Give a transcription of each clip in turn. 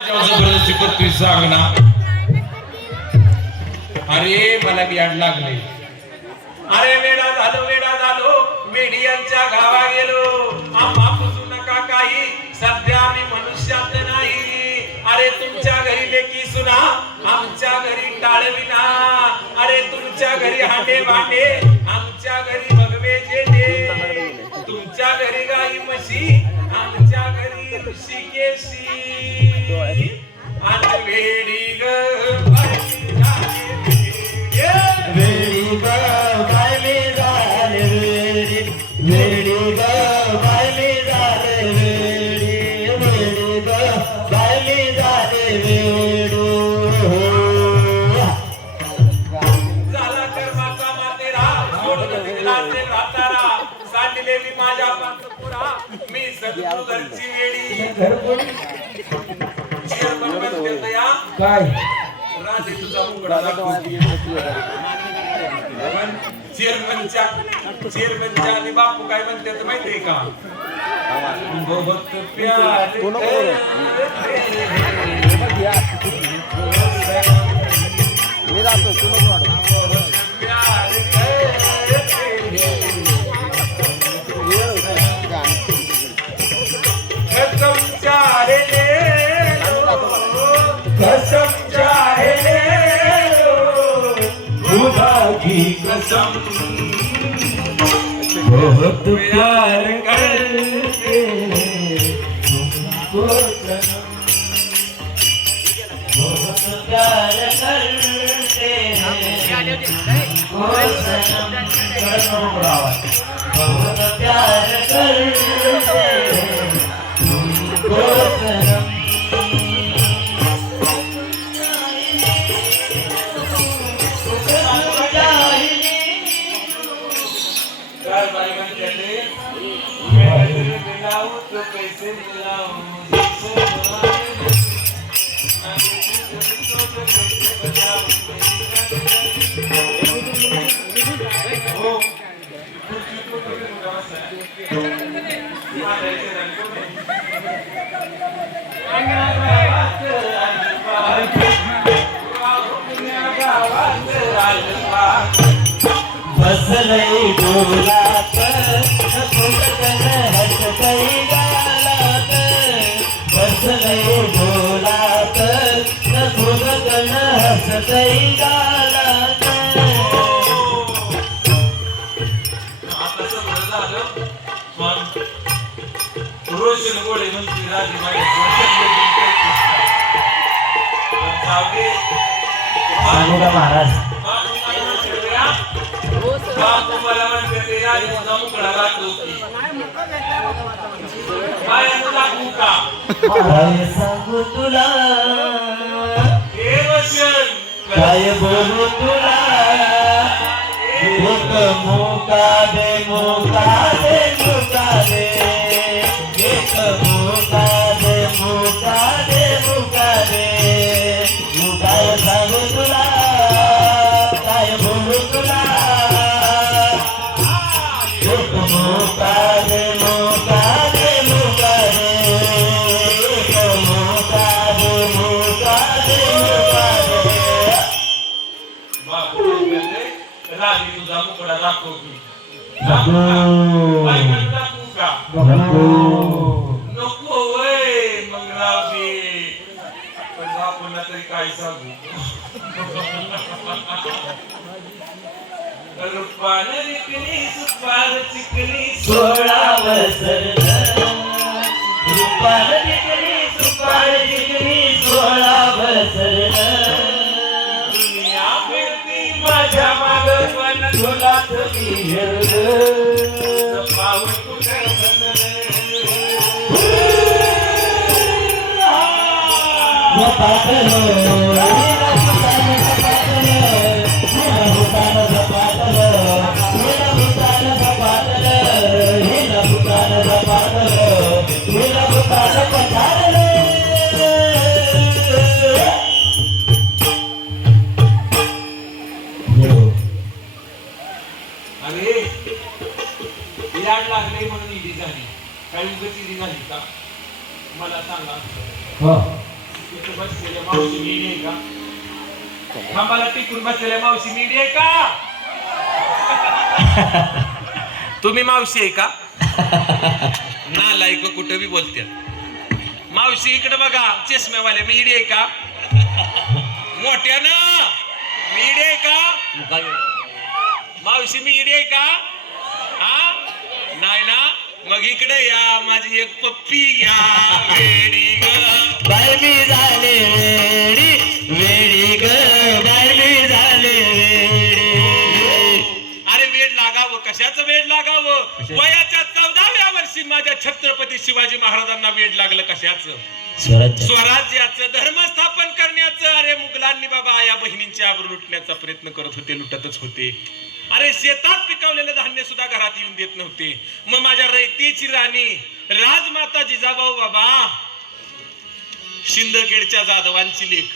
जबरदस्ती करतोय सांग ना. अरे मला बियाड लागले. अरे वेडा झालो मेडियनच्या गावा गेलो. आम्हा पुसू नका काही, सध्या मी मनुष्यात नाही. अरे तुमच्या घरी लेकी सुना, आमच्या घरी टाळविना. अरे तुमच्या घरी हांडे भांडे, आमच्या घरी भगवे जेठे. तुमच्या घरी गाई म्हशी, आमच्या घरी ऋषिकेशी. आणि वेडी ग वेडी ग बायली झाले वेडी, वेडी ग बायली झाले वेडी, वेडी ग बायली झाले वेडू. झाला कर्माचा मातेरा, सोडून दिला ते म्हातारा. सांडले मी माझ्या पाचपुरा, मी सगळं घरची वेडी. चेअरमन बनते या काय राजे तुझा मुकडा दाखव. चेअरमनच्या आणि बापू काय म्हणतात माहितीये का? बहुत प्यार मी जातो तुला कसम चाहे खुदा की कसम, बहुत प्यार करते तुमको सनम, बहुत प्यार करते हैं तुमको सनम. बहुत प्यार करते हैं तुमको सनम. कैसे बसले डोलात फुटकन हसतई गालात, बसले डोलात फुटकन हसतई गालात. रोशन गोळे मंत्री राजे मागे सांगू का महाराज? बापू मला म्हणते ते राजे तुझा मुकडा दाखव की. काय दाखवू का? काय सांगू तुला, हे रोशन काय बोलू तुला. एक मुका दे मुका दे मुका दे, एक मुका दे मुका दे मुका दे. काय सांगू तुला, काय बोलू तुला. एक मुका दे मुका दे मुका दे, एक मुका दे मुका दे मुका दे. बापू म्हणते राजे तुझा मुकडा दाखव की. नको काय म्हणत दाखवू का? नको नको वय मग राव दे. पण बापूला तरी काय सांगू. रुपान रिकणी सुपान चिकनी सोळा वसरलं, रुपान जिंकली सुपान जिंकली सोळा वसरलं. दुनिया फिरती माझ्या माग पण तुलाच मी हेरलं, पाऊल कुठे अरे याड लागले म्हणून ईडी झाली. काही उगाच ईडी झाली का? मला सांगा. बसलेल्या मावशी नीट आहे का? खांबाला टिकून बसलेल्या मावशी नीट आहे का? तुम्ही मावशी आहे का? नालायक कुठं बी बोलते. मावशी इकडे बघा, चष्म्यावाले मी इडी आहे का? मोठ्यानं मी इडी आहे का? मावशी मी इडी आहे का? हा नाही ना, मग इकडे या, माझी एक पप्पी या. वेडी ग बाय मी झाले वेडी वेडी ग बाय मी झाले वेडी. अरे वेड लागावं, कशाचं वेड लागावं? वयाच्या 14व्या वर्षी माझ्या छत्रपती शिवाजी महाराजांना वेड लागलं कशाचं? स्वराज्याचं, धर्मस्थापन करण्याचं. अरे मुघलांनी बाबा आया बहिणींची आबरू लुटण्याचा प्रयत्न करत होते, लुटतच होते. अरे शेतात पिकवलेलं धान्य सुद्धा घरात येऊन देत नव्हते. मग माझ्या रयतेची राणी राजमाता जिजाबाऊ बाबा, शिंदखेडच्या जाधवांची लेख,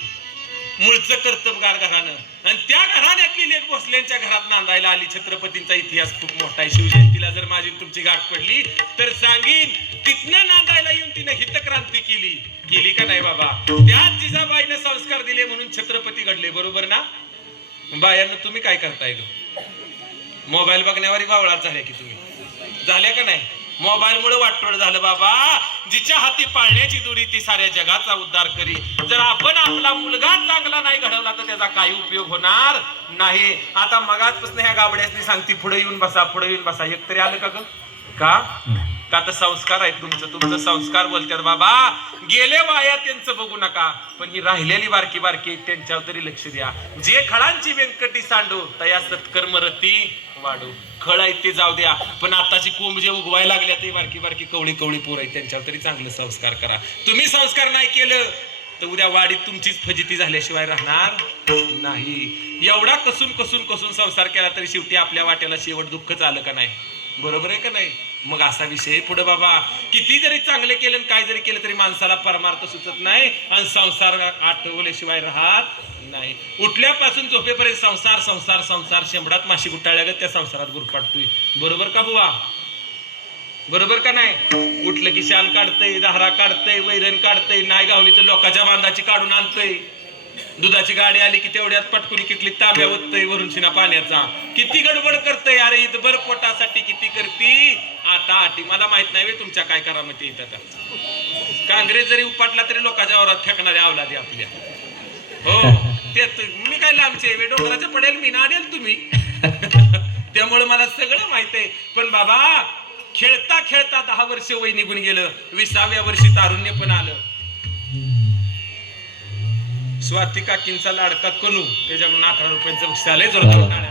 मूळचं कर्तबगार घराणं, आणि त्या घराण्यातली लेख भोसल्यांच्या घरात नांदायला आली. छत्रपतींचा इतिहास खूप मोठा आहे. शिवजयंतीला जर माझी तुमची गाठ पडली तर सांगीन, तिथनं नांदायला येऊन तिने हितक्रांती केली का नाही बाबा? त्याच जिजाबाईने संस्कार दिले म्हणून छत्रपती घडले, बरोबर ना? बायांना तुम्ही काय करताय? मोबाईल बघण्यावर बावळात झाल्या की तुम्ही? झाल्या का नाही? मोबाईल मुळे वाटोळ झालं बाबा. जिच्या हाती पाळण्याची दुरी ती साऱ्या जगाचा उद्धार करी. जर आपण आपला मुलगा चांगला नाही घडवला तर त्याचा काही उपयोग होणार नाही. आता मगाचपासून ह्या गाबड्यासनी सांगती पुढे येऊन बसा, पुढे येऊन बसा. एक तरी आलं का ग? का तर संस्कार आहेत तुमचं संस्कार बोलतात बाबा. गेले वाया त्यांचं बघू नका, पण ही राहिलेली बारकी बारकी त्यांच्यावर तरी लक्ष द्या. जे खळांची व्यंकटी सांडू तया सत्कर्म रती वाढू. खळ आहेत ते जाऊ द्या, पण आताची कोंब जे उगवायला लागल्या ते बारकी बारकी कवळी कवळी पोर आहेत, त्यांच्यावर तरी चांगलं संस्कार करा. तुम्ही संस्कार नाही केलं तर उद्या वाडीत तुमचीच फजिती झाल्याशिवाय राहणार नाही. एवढा कसून संसार केला तरी शेवटी आपल्या वाट्याला शेवट दुःखच आलं का नाही? बरोबर आहे का नाही? मग असा विषय पुढे बाबा. किती जरी चांगले केलं, काय जरी केलं तरी माणसाला परमार्थ सुचत नाही आणि संसार आठवल्याशिवाय राहत नाही. उठल्यापासून झोपेपर्यंत संसार संसार संसार. शेंबडात माशी गुटाळ्यागत त्या संसारात गुरफाटतोय. बरोबर का बुवा? बरोबर का नाही? उठलं की शाल काढतय, दाहरा काढतय, वैरण काढतय, नाही गावली तर लोकांच्या बांधाची काढून आणतय. दुधाची गाडी आली की तेवढ्यात पटकुनी किटली तांब्या ओततय वरून शिना पाण्याचा. किती गडबड करतय. अरे इथं बर पोटासाठी किती करती आता आटी. मला माहित नाही तुमच्या काय करामती येतात. काँग्रेस जरी उपाटला तरी लोकांच्या वरात फेकणारे अवलादी आपल्या. हो ते मी काय लांबचे डोंगराच्या पडेल मी नाडेल तुम्ही. त्यामुळे मला सगळं माहित आहे. पण बाबा खेळता खेळता 10 वर्ष वय निघून गेलं. 20व्या वर्षी तारुण्य पण आलं. स्वाती काकींचा लाडका कनू त्याच्याकडून 11 रुपयांचं बक्षीस आलंय. जोरदार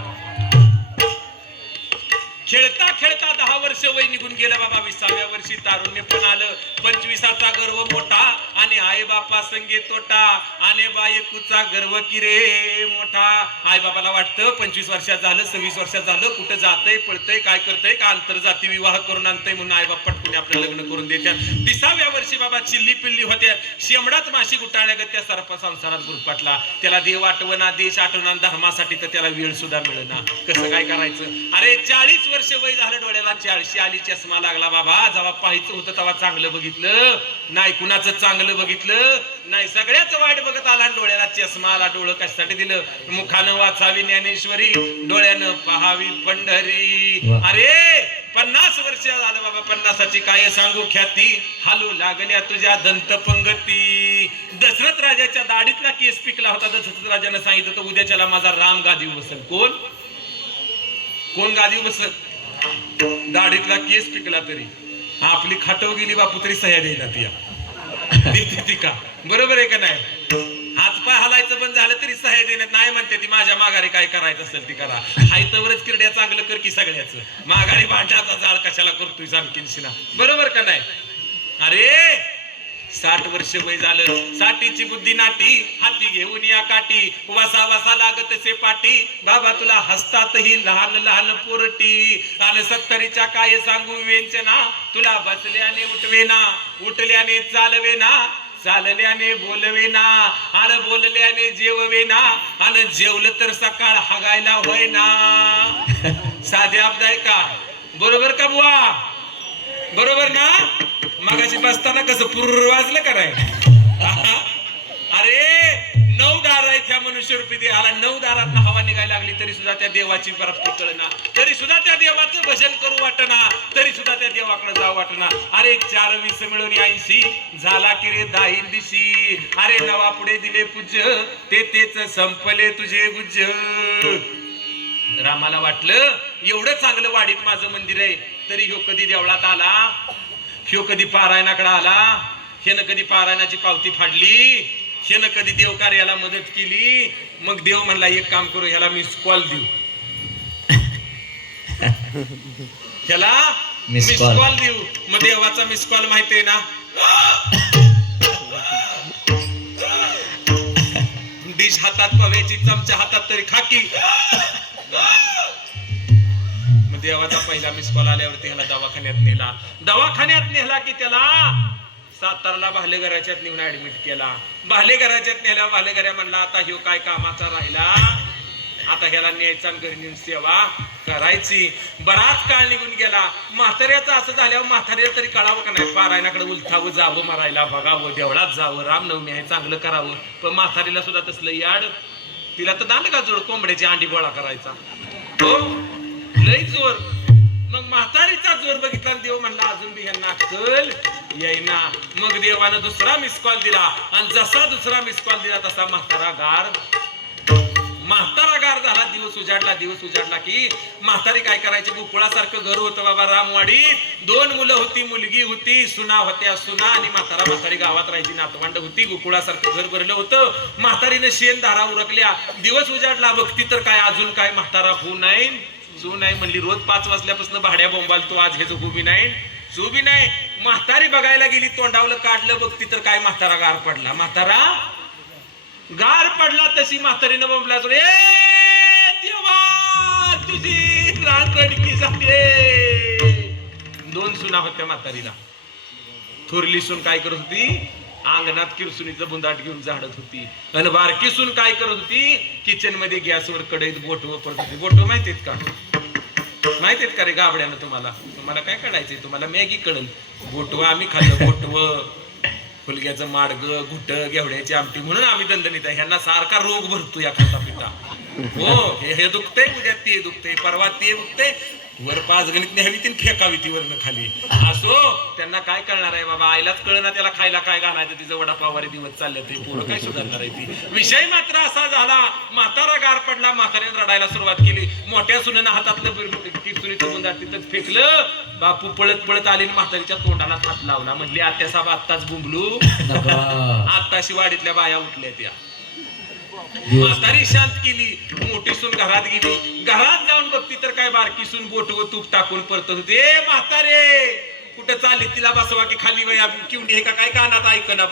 खेळता खेळता 10 वर्ष वय निघून गेलं बाबा. 20व्या वर्षी तारुण्य पण आलं. 25चा गर्व मोठा आणि आई बापा संगे तोटा आणि बायकोचा गर्व किरे मोठा. आई बापाला वाटतं 25 वर्षात झालं, 26 वर्षात झालं, कुठं जातंय पळतंय काय करतंय का आंतरजाती विवाह करून आणतंय म्हणून आई बाप पटकून आपलं लग्न करून देतात. 30व्या वर्षी बाबा चिल्ली पिल्ली होत्या. शेंबडात माशी गुटाळ्यागत त्या सरपा संसारात गुरपाटला. त्याला देव आठवना, देश आठवना, धर्मासाठी तर त्याला वेळ सुद्धा मिळेना. कसं काय करायचं? अरे 40 वर्ष वय झालं, डोळ्याला 40 आली, चष्मा लागला बाबा. जेव्हा पाहायचं होतं तेव्हा चांगलं बघितलं नाही, कुणाचं चांगलं बघितलं नाही, सगळ्याच वाईट बघत आला. डोळ्याला चष्मा आला. डोळं कशासाठी दिलं? मुखानं वाचावी ज्ञानेश्वरी, डोळ्यानं पहावी पंढरी. अरे 50 वर्ष झालं बाबा. 50ची काय सांगू ख्याती, हालू लागल्या तुझ्या दंत पंगती. दशरथ राजाच्या दाढीतला केस पिकला होता. दशरथ राजानं सांगितलं तर उद्याच्याला माझा राम गादीवर बसेल. कोण गादीवर बसल? दाढीतला केस पिकला तरी आपली खाटव गेली बापू तरी सह्या देईना ती का? बरोबर आहे का नाही? हातपाय हलायचं पण झालं तरी सह्या देण्यात नाही म्हणते ती. माझ्या माघारी काय करायचं असेल ती करा. हायतवरच किरड्या चांगलं कर की सगळ्याच. माघारी भांड्याचा जाळ कशाला करतोय आणखीन शिना? बरोबर का नाही? अरे 60 वर्ष वय झालं. साठीची बुद्धी नाटी, हाती घेऊन या काठी, वसा वसा लागत से पाठी. बाबा तुला हसतातही लहान लहान पोरटी. आणि 70च्या काय सांगू वेंचना, तुला बसल्याने उठवेना, उठल्याने चालवेना, चालल्याने बोलवेना, अरे बोलल्याने जेववेना, आणि जेवलं तर सकाळ हागायला होईना. साधे अब्द आहे का? बरोबर का बुवा? बरोबर ना? मगाशी बसताना कसं पुर्र वाजलं का नाही? अरे मनुष्य रूपी देहाला 9 दारात हवा निघायला लागली तरी सुद्धा त्या देवाची प्राप्ती कळना, तरी सुद्धा त्या देवाचं भजन करू वाटना, तरी सुद्धा त्या देवाकडे जाऊ वाटना. अरे 4-20 मिळून 80 झाला की रे 10 दिशी. अरे नवा पुढे दिले पूज्य तेच संपले तुझे गुज्ज. रामाला वाटलं एवढं चांगलं वाडीत माझं मंदिर आहे, तरी ह्यो कधी देवळात आला, ह्यो कधी पारायणाकडे आला, ह्यानं कधी पारायणाची पावती फाडली, ह्यानं कधी देव कार्याला मदत केली. मग देव म्हणला एक काम करू, ह्याला मिस कॉल देऊ, ह्याला मिस कॉल देऊ. मग देवाचा मिस कॉल माहितीये ना, डिश हातात पव्याची, चमचा हातात तरी खाकी. मग देवाचा पहिला मिस कॉल आल्यावरती ह्याला दवाखान्यात नेला की त्याला सातारला भालेघराच्यात नेऊन ऍडमिट केला. भालेघराच्यात नेला, भालेघऱ्या म्हणला आता ह्यो काय कामाचा राहिला, आता ह्याला न्यायचा घरी नेऊन सेवा करायची. बराच काळ निघून गेला. म्हाताऱ्याचं असं झाल्यावर म्हाताऱ्याला तरी कळावं का नाही, पारायणाकडे उलथावं, जावं, मरायला बघावं, देवळात जावं, रामनवमी आहे चांगलं करावं. पण म्हातारीला सुद्धा तसलं याड. तिला तर दांड का जोड कोंबड्याची अंडी गोळा करायचा, हो लय जोर. मग म्हातारीचा जोर बघितला देव म्हणला अजून बी ह्यांना अक्कल येईना. मग देवानं दुसरा मिस कॉल दिला, आणि जसा दुसरा मिस कॉल दिला तसा म्हातारा गार झाला. दिवस उजाडला की म्हातारी काय करायची, गोकुळासारखं घर होतं बाबा रामवाडीत. 2 मुलं होती, मुलगी होती, सुना होत्या सुना, आणि म्हातारी गावात राहायची, नातवंड होती. गोकुळासारखं घर भरलं होतं. म्हातारीनं शेण धारा उरकल्या. दिवस उजाडला, बघती तर काय अजून काय म्हातारा होऊ नाही सू नाही म्हणली. रोज 5 वाजल्यापासून भाड्या बोंबालतो, आज हे झोबी नाही सुबी नाही. म्हातारी बघायला गेली, तोंडावलं काढलं, बघती तर काय म्हातारा गार पडला. म्हातारा गार पडला तशी म्हातारीनं बोंबला, देवा तुझी रानडकी झाली. 2 सुना होत्या म्हातारीला. थोरली सून काय करत होती, अंगणात किरसुनीचं बुंदाट घेऊन झाडत होती. आणि बारकी सून काय करत होती, किचन मध्ये गॅसवर कढईत बोटवं पडत होती. बोटवं माहितीत का रे गाबड्यानं? तुम्हाला काय कळायचंय, तुम्हाला मॅगी कळल. बोटवं आम्ही खाल्लं, बोटवं, फुलग्याचं माडग, घुट, घेवड्याची आमटी, म्हणून आम्ही दणदणीत आहे. ह्यांना सारखा रोग भरतो या खाता पिता. हो हे दुखतंय, उद्या ते दुखतंय, परवा ते दुखतंय, वर 5 गणित न्यावी ती फेकावी ती वरनं खाली. असो त्यांना काय कळणार आहे बाबा, आईलाच कळना त्याला खायला काय घालायचं. तिचं वडापावारी दिवस चालले, ते पोरं काय सुधारणार आहे ती. विषय मात्र असा झाला, म्हातारा गार पडला. म्हाताऱ्याने रडायला सुरुवात केली. मोठ्या सुनेनं हातातलं किरसुनीचं बुंदाट तिथंच फेकलं. बापू पळत आले, म्हातारीच्या तोंडाला हात लावला. म्हणली आत्या साहेब आत्ताच बुंबलू, आत्ताशी वाडीतल्या बाया उठल्या त्या. म्हातारी शांत केली. मोठी सून घरात गेली. घरात जाऊन बघती तर काय बारकी सून बोटव तूप टाकून परतत होती. ए म्हातारे कुठं चालली, तिला बसवा की खाली वया किवडी हे का काय कानात ऐकना.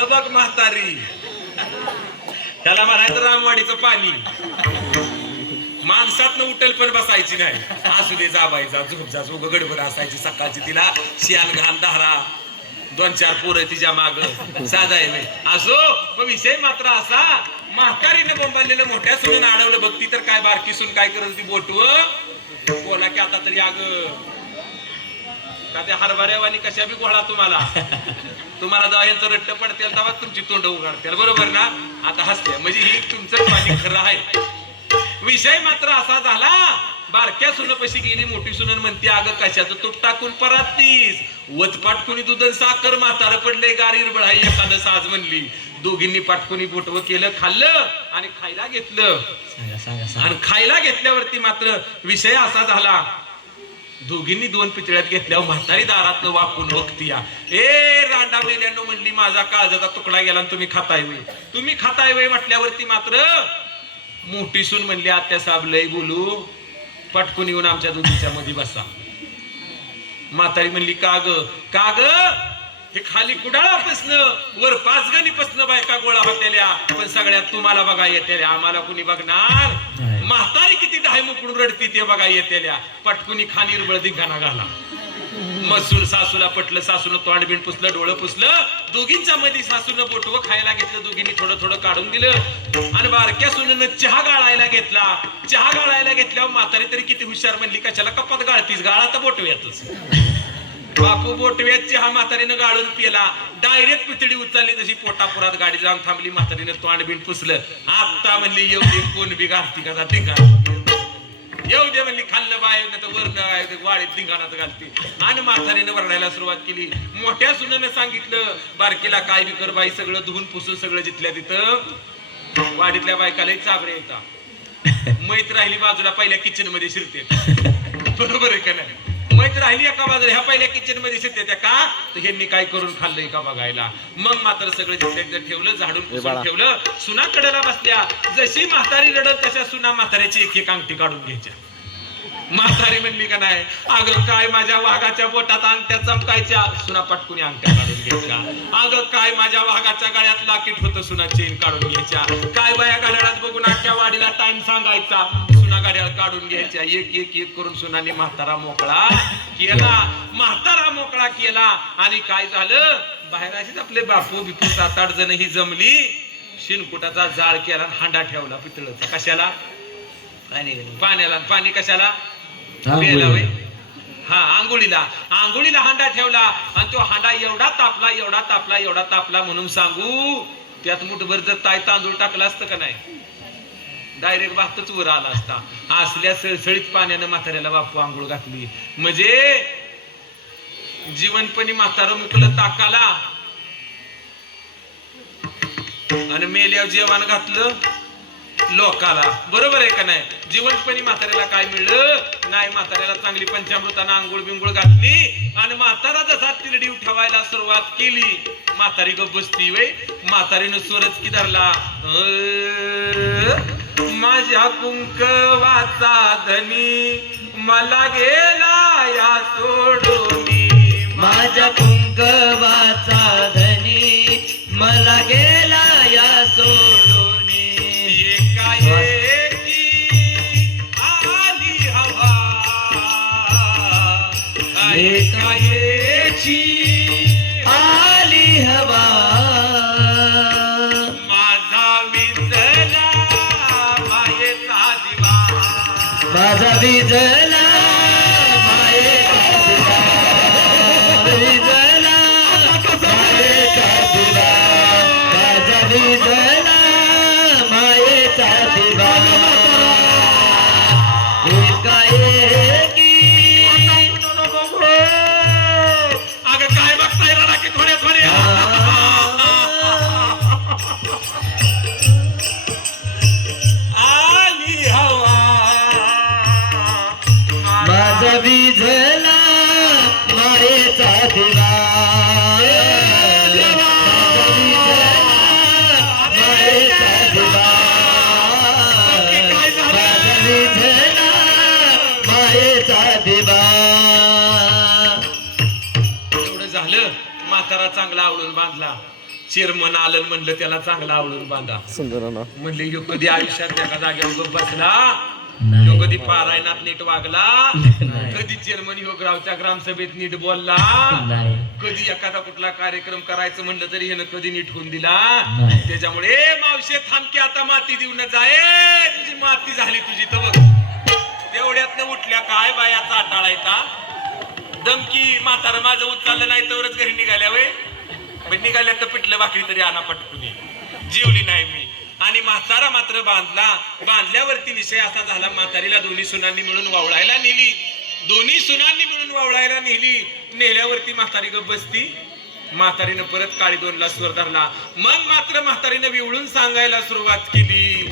बघ म्हातारी, त्याला म्हणायचं रामवाडीचं पाणी. माणसात उठल पण बसायची नाही. असू दे जाबायचा झोप जा गडबड असायची सकाळची. तिला शियान घाल धारा, 2-4 पोरं तिच्या माग साधा आहे. असो मग विषय मात्र असा, म्हातारीने बोंबालेलं मोठ्या सुनेनं अडवलं. बघती तर काय बारकी सून काय करत होती, बोटव बोला की आता तरी अग का त्या हरभऱ्यावानी कशा बी गोळा तुम्हाला जेव्हा यांचं रट्ट पडतेल तेव्हा तुमची तोंड उघडतील, बरोबर ना. आता हसते म्हणजे ही तुमचं पाणी खरं आहे. विषय मात्र असा झाला, बारक्या सुनपशी गेली. मोठी सुनन म्हणते अगं कशाचं तूप टाकून परातीस, वतपाटकुनी दूध साखर, म्हातारं पडले गारीर बळाई एखादं साज म्हणली. दोघींनी पाटकुनी बोटवं केलं, खाल्लं आणि खायला घेतलं. आणि खायला घेतल्यावरती मात्र विषय असा झाला, दोघींनी 2 पितळ्यात घेतल्यावर म्हातारी दारातनं वाकून बघतीया. ए रांडा बेल्यानो म्हणली, माझा काळजाचा तुकडा गेला आणि तुम्ही खाताय वय म्हटल्यावरती मात्र मोठी सून म्हणली आत्या साहेब लय बोलू, पटकून येऊन आमच्या दोघींच्या मध्ये बसा. म्हातारी म्हणली का ग हे खाली कुडाळापासनं वर 5 गणीपासनं बायका गोळा होतेल्या, पण सगळ्यात तुम्हाला बघा येतेल्या, आम्हाला कुणी बघणार. म्हातारी किती डाय मुकडून रडती ते बघा येतेल्या. पटकुनी खाली रुबळ धिंगाणा घाला. मसूल सासूला पटलं, सासून तोंड बिंड पुसलं, डोळं पुसलं. दोघींच्या मध्ये सासूनं बोटवं खायला घेतलं, दोघींनी थोडं काढून दिलं. आणि बारक्या सुनेनं चहा गाळायला घेतला. चहा गाळायला घेतल्यावर म्हातारी तरी किती हुशार म्हणली, कशाला कपात गाळतीस, गाळा तर बोटव्यातच. बापू बोटव्यात चहा म्हातारीनं गाळून पिला, डायरेक्ट पितळी उचलली तशी पोटापुरात गाडी जाऊन थांबली. म्हातारीनं तोंड बिंड पुसलं. आता म्हणली येऊ दे कोण बी घालती का येऊ दे म्हणली, खाल्लं बाय तर वरण वाळीत धिंगाणात घालते. आणि म्हातारीनं वरडायला सुरुवात केली. मोठ्या सुनेनं सांगितलं बारकीला काय बी कर बाई, सगळं धुवून पुसून सगळं जिथल्या तिथं. वाडीतल्या बायकालाही चाबरे येतात. मैत राहिली बाजूला पहिल्या किचन मध्ये शिरते. बरोबर आहे का नाही? मैत राहिली एका बाजूला, ह्या पहिल्या किचन मध्ये शिरते त्या का तर ह्यांनी काय करून खाल्लंय का बघायला. मग मात्र सगळं जिथल्या ठेवलं, झाडून पुसून ठेवलं. सुना कडेला बसल्या. जशी म्हातारी रडत तशा सुना म्हाताऱ्याची एक एक अंगठी काढून घ्यायच्या. म्हातारी म्हणली का नाही, अगं काय माझ्या वाघाच्या बोटात अंगठ्या चमकायच्या, सुना पटकुनी अंगठ्या काढून घ्यायच्या. अगं काय माझ्या वाघाच्या गळ्यात लाकीट होतं, सुना चेन काढून घ्यायच्या. काय बाया घड्याळात बघून अख्ख्या वाडीला टाइम सांगायचा, सुना घड्याळ काढून घ्यायच्या. एक एक एक करून सुनाने म्हातारा मोकळा केला. म्हातारा मोकळा केला. आणि काय झालं, बाहेर अशीच आपले बापू बिपू 7-8 जण ही जमली. शिनकुटाचा जाळ केला, हांडा ठेवला पितळाचा. कशाला? पाण्याला. पाणी कशाला? प्यायला होय. हा, आंघोळीला हांडा ठेवला. आणि तो हांडा एवढा तापला, एवढा तापला, एवढा तापला म्हणून सांगू, त्यात मुठभर जर तांदूळ टाकला असतं का नाही, डायरेक्ट भातच वर आला असता. असल्या सळसळीत पाण्यानं म्हाताऱ्याला बापू आंघोळ घातली. म्हणजे जीवनपणी म्हातारं मुकलं ताकाला आणि मेल्यावर जेवण घातलं लोकाला. बरोबर आहे का नाही? जीवनपणी म्हाताऱ्याला काय मिळलं नाही. म्हाताऱ्याला चांगली पंचामृतानं आंघोळ बिंगोळ घातली. आणि म्हातारा जसा तिरडी उठवायला सुरुवात केली, म्हातारी गप्प बसती वय. म्हातारीनं स्वरच की धरला, माझ्या कुंकवाचा धनी मला गेला या सोडून, माझ्या कुंकवाचा धनी मला गेला या सोडून. एकाएकी आली हवा, माझा विजला मायेचा दिवा, माझा विजला मायेचा दिवा, विजला मायेचा दिवा, माझा विजला मायेचा दिवा. विझला मायेचा दिवा, मायेचा दिवा, विझला मायेचा दिवा. एवढं झालं. म्हातारा चांगला आवडून बांधला. चेअरमन आलं म्हणलं त्याला चांगला आवडून बांधा. म्हणले ह्यो कधी आयुष्यात एका जागेवर बसला, ह्यो कधी पारायणात नीट वागला, कधी चेअरमन ह्यो गावच्या ग्रामसभेत नीट बोलला, कधी एखादा कुठला कार्यक्रम करायचं म्हणलं तरी ह्यानं कधी नीट होऊन दिला. त्याच्यामुळे मावशे थांबकी आता माती देऊन जाय, तुझी माती झाली तुझी तर बघ. तेवढ्यातनं उठल्या काय बायाचा टाळायचा दमकी. म्हातारा माझं उचललं नाही तरच घरी निघाल्या वय. पण निघाल्या तर पिठलं भाकरी तरी आणा पटकुनी. जेवली नाही मी. आणि म्हातारा मात्र बांधला. बांधल्यावरती विषय असा झाला, म्हातारीला दोन्ही सुनांनी मिळून वावळायला नेली. दोन्ही सुनांनी मिळून वावळायला नेली. नेल्यावरती म्हातारी गप्प बसती. म्हातारीनं परत काळी दोनला स्वर धरला. मग मात्र म्हातारीनं विवळून सांगायला सुरुवात केली,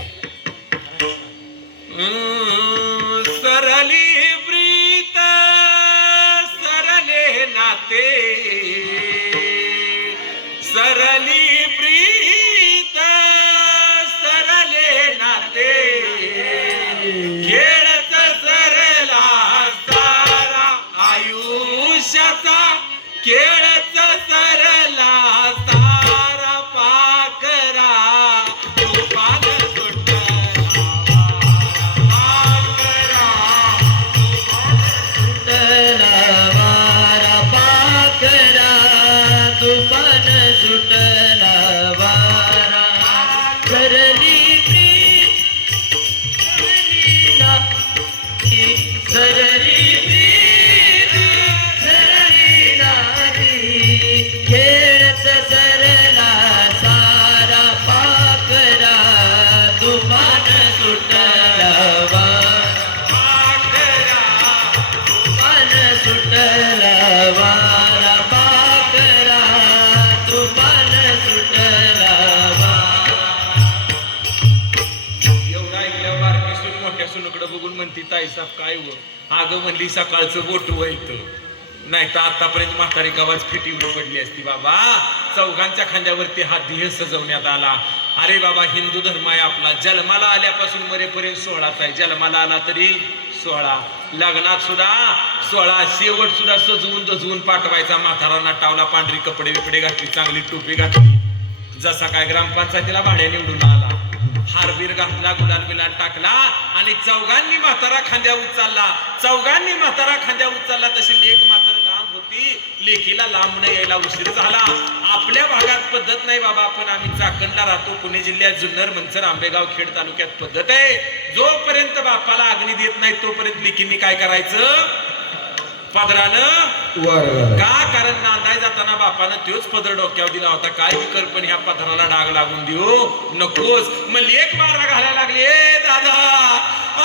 सरली प्रीत सरले नाते, सरली प्रीत सरले नाते, खेळत सरला सारा आयुष्याचा, खेळत सरला सारा पाखरा, तुफान सुटला पाखरा, बघून म्हणती ताईसाहेब काय व अगं म्हणली सकाळचं बोट व्हायचं नाही तर आतापर्यंत म्हातारी गावाच फिटीवर पडली असती बाबा. चौघांच्या खांद्यावरती हा ध्येय सजवण्यात आला. अरे बाबा हिंदू धर्म आहे आपला. जन्माला आल्यापासून मरेपर्यंत 16च आहे. जन्माला आला तरी 16, लग्नात सुद्धा 16, शेवट सुद्धा सजवून दजवून पाठवायचा. म्हातारा नटावला, पांढरी कपडे बिपडे घातली, चांगली टोपी घातली, जसा काय ग्रामपंचायतीला भाड्या निवडून आला, हारबीर घातला, गुलाल बिलाल टाकला आणि चौघांनी म्हातारा खांद्या उचलला. चौघांनी म्हातारा खांद्या उचलला. तशी लेक मात्र लांब होती, लेकीला लांब न यायला उशीर झाला. आपल्या भागात पद्धत नाही बाबा, पण आम्ही चाकणला राहतो. पुणे जिल्ह्यात जुन्नर, मंचर, आंबेगाव, खेड तालुक्यात पद्धत आहे. जोपर्यंत बापाला अग्नी देत नाही तोपर्यंत लेकींनी काय करायचं? पदरानं वर. का? कारण नांदाय जाताना बापानं तोच पदर डोक्यावर दिला होता. काय विकर पण ह्या पदराला डाग लागून देऊ नकोस. मग लेक मारा घालायला लागली, ए दादा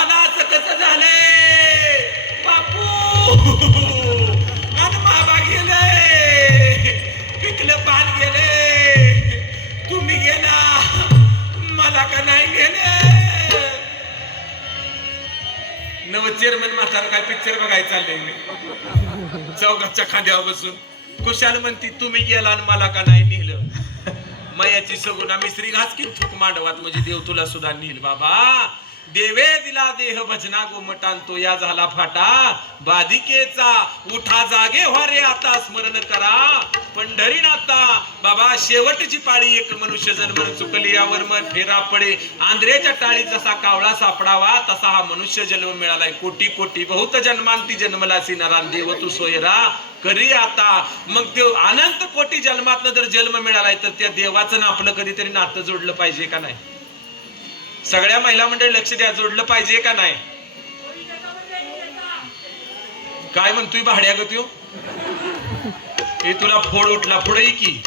अनाच कसं झालंय बापू, आणि बाबा गेले, पिकलं पान गेले, तुम्ही गेला मला का नाही गेले. नव चेअरमन म्हातारा काय पिक्चर बघायला चाललंय चौघाच्या खांद्यावर बसून. खुशाल म्हणती तुम्ही गेला आणि मला का नाही नेलं. मयाची सगुणा मिसरी घास की थूक मांडवात म्हणजे देव तुला सुद्धा नेल बाबा. देवे दिला देह भजना गोमटांतो या झाला फाटा बाधिकेचा. उठा जागे व्हा रे आता स्मरण करा पंढरीनाथा. बाबा शेवटची पाळी एक मनुष्य जन्म चुकली यावर मग फेरा पडे. आंध्रेच्या टाळी जसा कावळा सापडावा तसा हा मनुष्य जन्म मिळालाय. कोटी कोटी बहुत जन्मांती जन्मलासी नरान देव तू सोयरा करी आता. मग ते अनंत कोटी जन्मातनं जर जन्म मिळालाय तर त्या देवाचं ना आपलं कधीतरी नातं जोडलं पाहिजे का नाही? सगळ्या महिला मंडळी लक्ष द्या, जोडलं पाहिजे का नाही? काय म्हणतोय भाड्या ग त्यो? हे तुला फोड उठला, पुढे की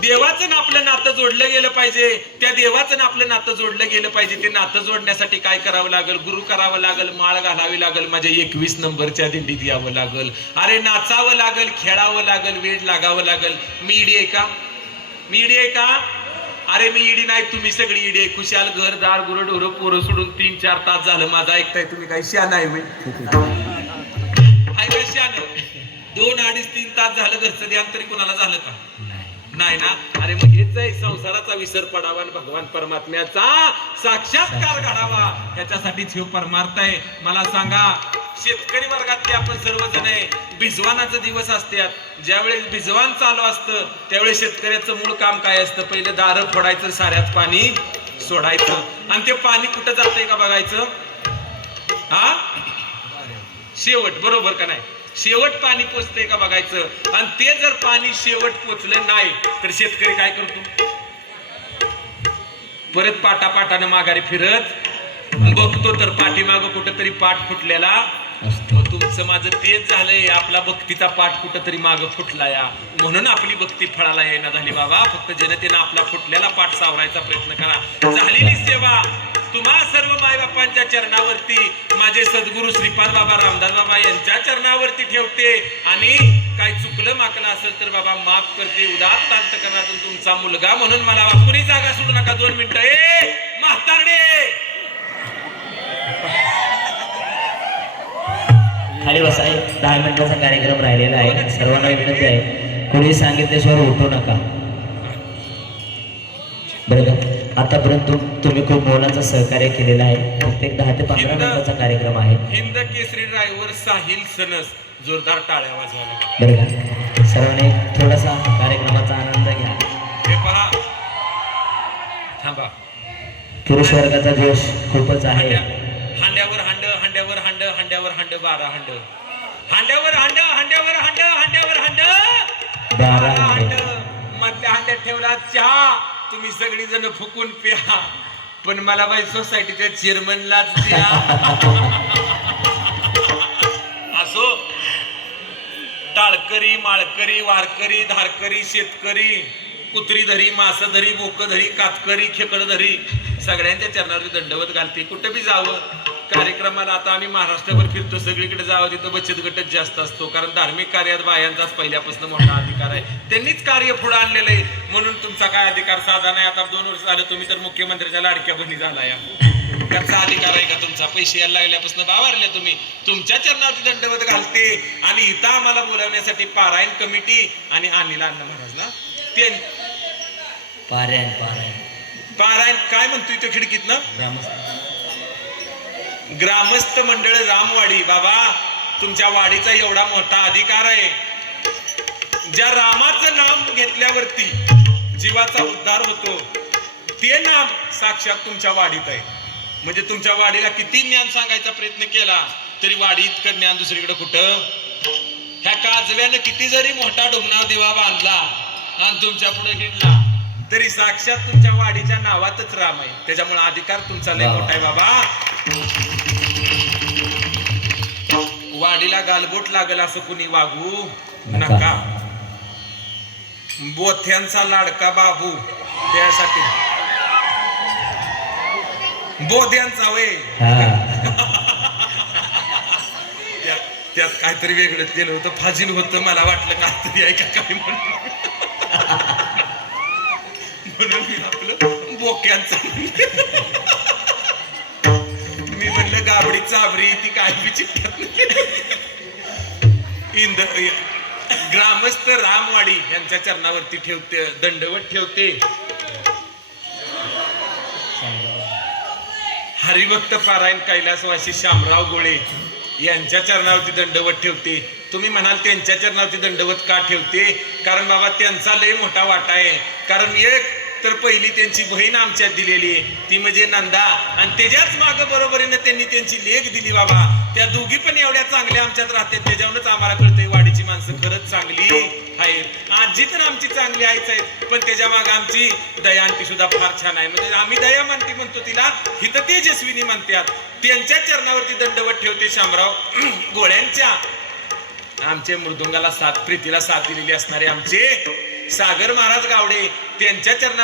देवाचं ना आपलं नातं जोडलं गेलं पाहिजे. त्या देवाचं ना आपलं नातं जोडलं गेलं पाहिजे. ते नातं जोडण्यासाठी काय करावं लागेल? गुरु करावं लागेल, माळ घालावी लागेल, माझ्या 21 नंबरच्या दिंडीत यावं लागेल, अरे नाचावं लागेल, खेळावं लागेल, वेळ लागावं लागेल. मी इडी आहे का? मी इडी आहे का? अरे मी इडी नाही, तुम्ही सगळी इडी आहे. खुशाल घरदार गुरु ढोरं पोरं सोडून 3-4 तास झालं माझा ऐकताय तुम्ही. काही शान आहे मी का शान? 2-2.5-3 तास झालं घरचं ध्यान तरी कोणाला झालं का? नाही ना. अरे मग हेच आहे संसाराचा विसर पडावा आणि भगवान परमात्म्याचा साक्षात्कार घडावा. त्याच्यासाठीच हे परमार्थ आहे. मला सांगा, शेतकरी वर्गातले आपण सर्वजण आहे. भिजवानाचे दिवस असतात. ज्यावेळेस भिजवान चालू असतं त्यावेळेस शेतकऱ्याचं मूळ काम काय असतं? पहिले दारं फोडायचं, साऱ्यात पाणी सोडायचं आणि ते पाणी कुठं जातंय का बघायचं. हा शेवट, बरोबर का नाही? शेवट पाणी पोचतंय का बघायचं. आणि ते जर पाणी शेवट पोचलं नाही तर शेतकरी काय करतो? परत पाटापाटानं माघारी फिरत बघतो तर पाठीमागं कुठंतरी पाठ फुटलेला असतो. तुमचं माझं तेच झालंय. आपला भक्तीचा पाठ कुठंतरी मागं फुटला या, म्हणून आपली भक्ती फळाला येणं झाली बाबा. फक्त जनतेनं आपला फुटलेला पाठ सावरायचा प्रयत्न करा. झालेली सेवा तुम्हा सर्व मायबापांच्या चरणावरती, माझे सद्गुरू श्रीपाद बाबा रामदास बाबा यांच्या चरणावरती ठेवते. आणि काय चुकलं माकलं असेल तर बाबा माफ करते. उदात्त अंतकरणातून तुमचा मुलगा म्हणून मला कुणी जागा सोडू नका. 2 मिनिटं. ए म्हातारडे खाली बसा. 10 मिनिटाचा कार्यक्रम राहिलेला आहे. सर्वांना विनंती आहे, कोणी सांगितल्याशिवाय उठू नका बरं का. आतापर्यंत तुम्ही खूप मोलाचं सहकार्य केलेलं आहे. प्रत्येक 10 ते 15 मिनिटाचा कार्यक्रम आहे. हिंद केसरी ड्रायव्हर साहिल सनस जोरदार टाळ्या वाजवा बरं का. सर्वांनी थोडासा कार्यक्रमाचा आनंद घ्या. हे पहा, थांबा. पुरुष वर्गाचा जोश खूपच आहे. हांड्यावर हांड, हांड्यावर हांड, हांड्यावर हांड, 12 हांड, हांड्यावर हांड, हांड्यावर हांड, हांड्यावर हांड, 12 हांड. मधल्या हांड्यात ठेवला चहा. तुम्ही सगळी जण फुकून प्या, पण मला बाई सोसायटीच्या चेअरमनलाच द्या. असो, टाळकरी, माळकरी, वारकरी, धारकरी, शेतकरी, कुत्री धरी, मास धरी, बोक धरी, कातकरी, खेकड धरी, सगळ्यांच्या चरणावरती दंडवत घालते. कुठे बी जावं कार्यक्रमाला. आता आम्ही महाराष्ट्रभर फिरतो, सगळीकडे जावं तिथं बचत गटच जास्त असतो. कारण धार्मिक कार्यात बायांचाच पहिल्यापासून मोठा अधिकार आहे. त्यांनीच कार्य पुढे आणलेलं आहे. म्हणून तुमचा काय अधिकार साधा नाही. आता 2 वर्ष झालं तुम्ही तर मुख्यमंत्र्याच्या लाडक्या बहिणी झाला या. कसा अधिकार आहे का तुमचा? पैसे यायला लागल्यापासून बावारले तुम्ही. तुमच्या चरणावरती दंडवत घालते आणि इथं आम्हाला बोलावण्यासाठी पारायण कमिटी आणि अनिल अण्णा महाराज ना ते पारायण पारायण पारायण काय म्हणतोय तो खिडकीतनं? ग्रामस्थ ग्रामस्थ मंडळ रामवाडी. बाबा तुमच्या वाडीचा एवढा मोठा अधिकार आहे. ज्या रामाचं नाम घेतल्यावरती जीवाचा उद्धार होतो ते नाम साक्षात तुमच्या वाडीत आहे. म्हणजे तुमच्या वाडीला किती ज्ञान सांगायचा प्रयत्न केला तरी वाडी इतकं ज्ञान दुसरीकडे कुठं? ह्या काजव्यानं किती जरी मोठा डोंगराव दिवा बांधला आणि तुमच्या पुढे हिंडला तरी साक्षात तुमच्या वाडीच्या नावातच राम आहे. त्याच्यामुळे अधिकार तुमचा लय मोठा आहे बाबा. वाडीला गालबोट लागल असं कुणी वागू नका. बोथ्यांचा लाडका बाबू त्यासाठी बोध्यांचा वे त्यात काहीतरी वेगळंच केलं होतं. फाजील होतं. मला वाटलं काहीतरी आहे का काय म्हणून मी आपलं बोक्यांचा मी म्हणलं गाबडी चाबरी ती काय विचित्र. ग्रामस्थ रामवाडी यांच्या चरणावरती ठेवते दंडवत ठेवते. हरिभक्त पारायण कैलासवासी शामराव गोळे यांच्या चरणावरती दंडवत ठेवते. तुम्ही म्हणाल त्यांच्या चरणावरती दंडवत का ठेवते? कारण बाबा त्यांचा लय मोठा वाटा आहे. कारण एक तर पहिली त्यांची बहीण आमच्यात दिलेली आहे ती म्हणजे नंदा आणि त्याच्याच माग बरोबरीने त्यांनी त्यांची लेख दिली. बाबा त्या दोघी पण एवढ्या चांगल्या आमच्यात राहतात. त्याच्यावरूनच आम्हाला कळतंय वाडीची माणसं खरंच चांगली आहेत. आजी तर आमची चांगली आईच आहेत पण त्याच्या माग आमची दयांती सुद्धा फार छान आहे. म्हणजे आम्ही दया मानती म्हणतो तिला, हिथं तेजस्विनी म्हणतात. त्यांच्या चरणावरती दंडवत ठेवते शामराव गोळ्यांच्या. आमचे मृदुंगाला साथ प्रीतीला साथ दिलेली असणारे आमचे सागर महाराज गावडे त्यांच्या चरणा